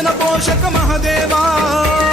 भूषण पोषक महादेवा।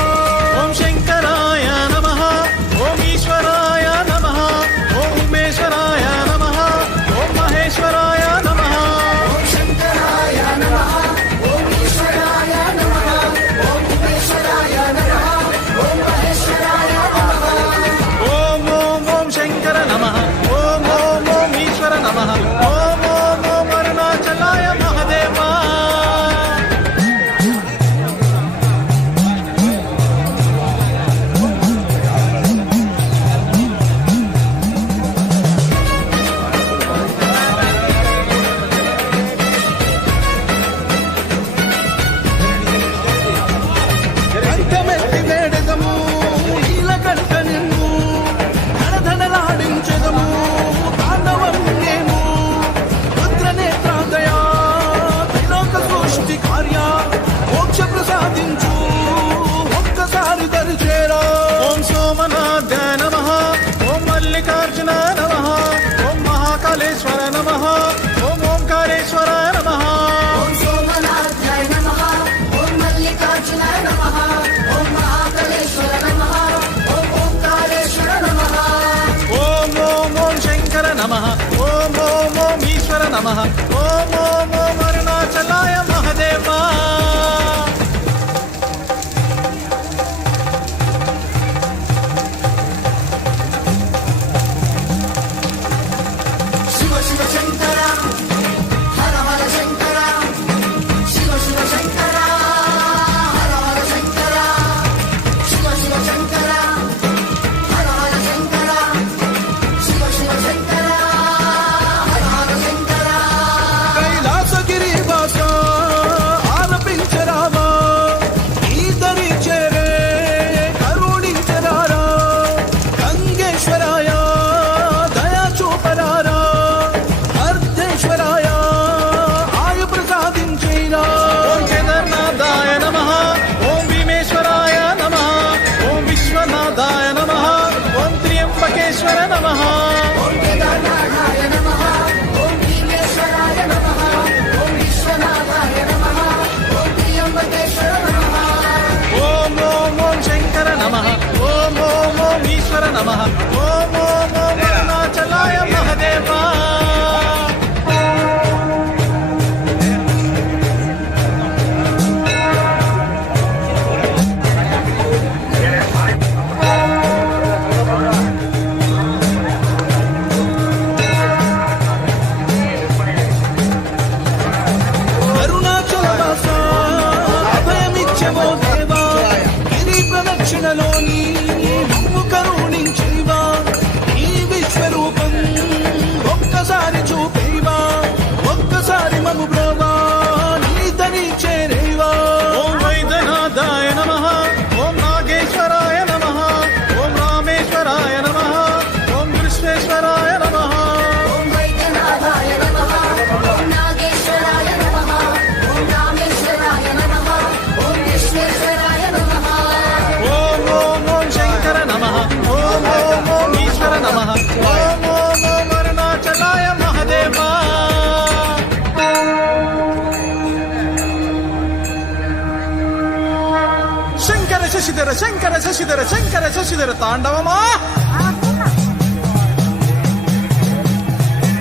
శంకర శశిధర శంకర శశిధర తాండవమా?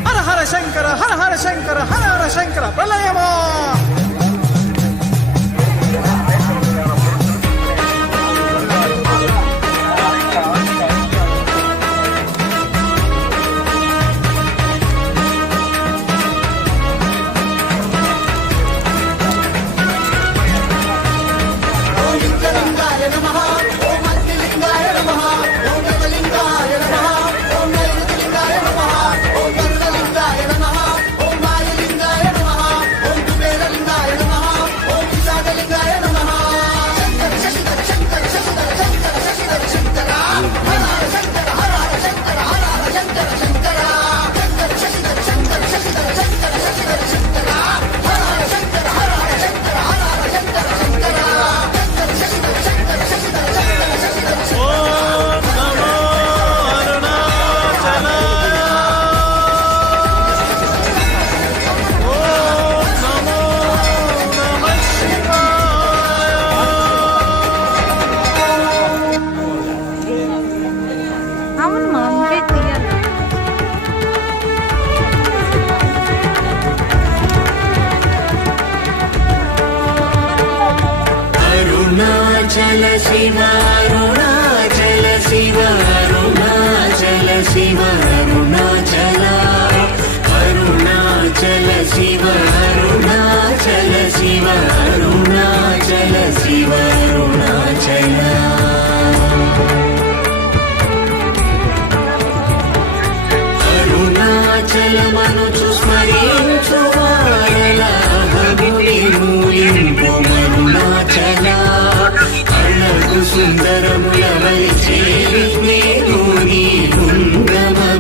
హర హర శంకర హర హర శంకర హర హర శంకర ప్రళయమా?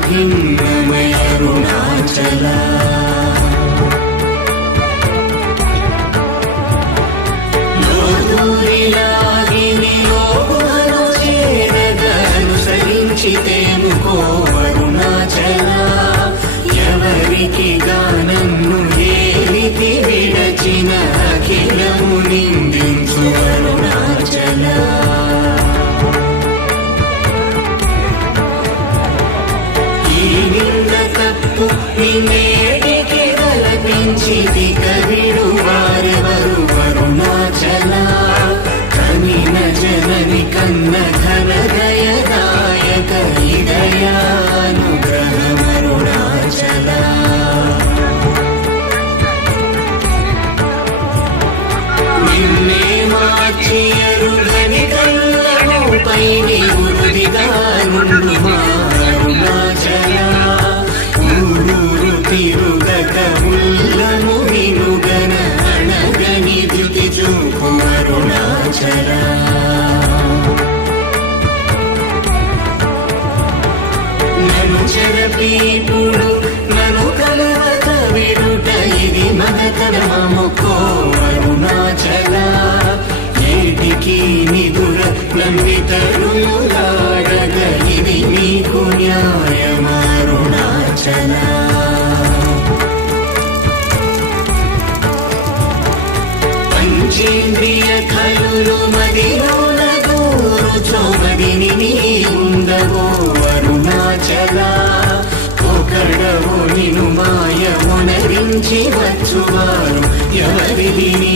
King. ఈ మేడికి కల్పించి కవిడు వారెవరు? వరుణాచల కనిన జనని కన్న ధన అందరికీ నిధుల లంబితరులాడగలివి నీకు న్యాయమారుణాచల. పంచేంద్రియ కలులు మదిలోన దూరుచో మదిని నీందవో అరుణాచల. ఒకడవు నిను మాయ మునరించి వచ్చువారు ఎవరిది నీ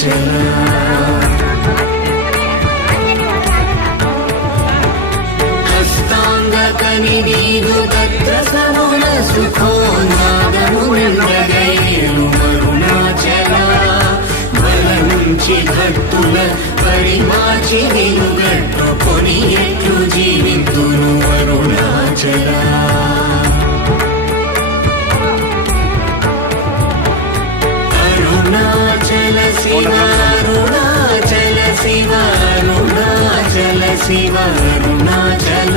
విమోచన హస్తాంగకని నీరు తత్ర సమున సుఖో నాదము నిండగైను మరుణాచల బల నుంచి గట్టుల పరిమాచి విను శివారుణాచల శివారుణాచల శివారుణాచల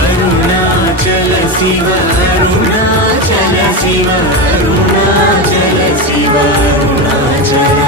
అరుణాచల శివ అరుణాచల శివ అరుణాచల శివ అరుణాచల.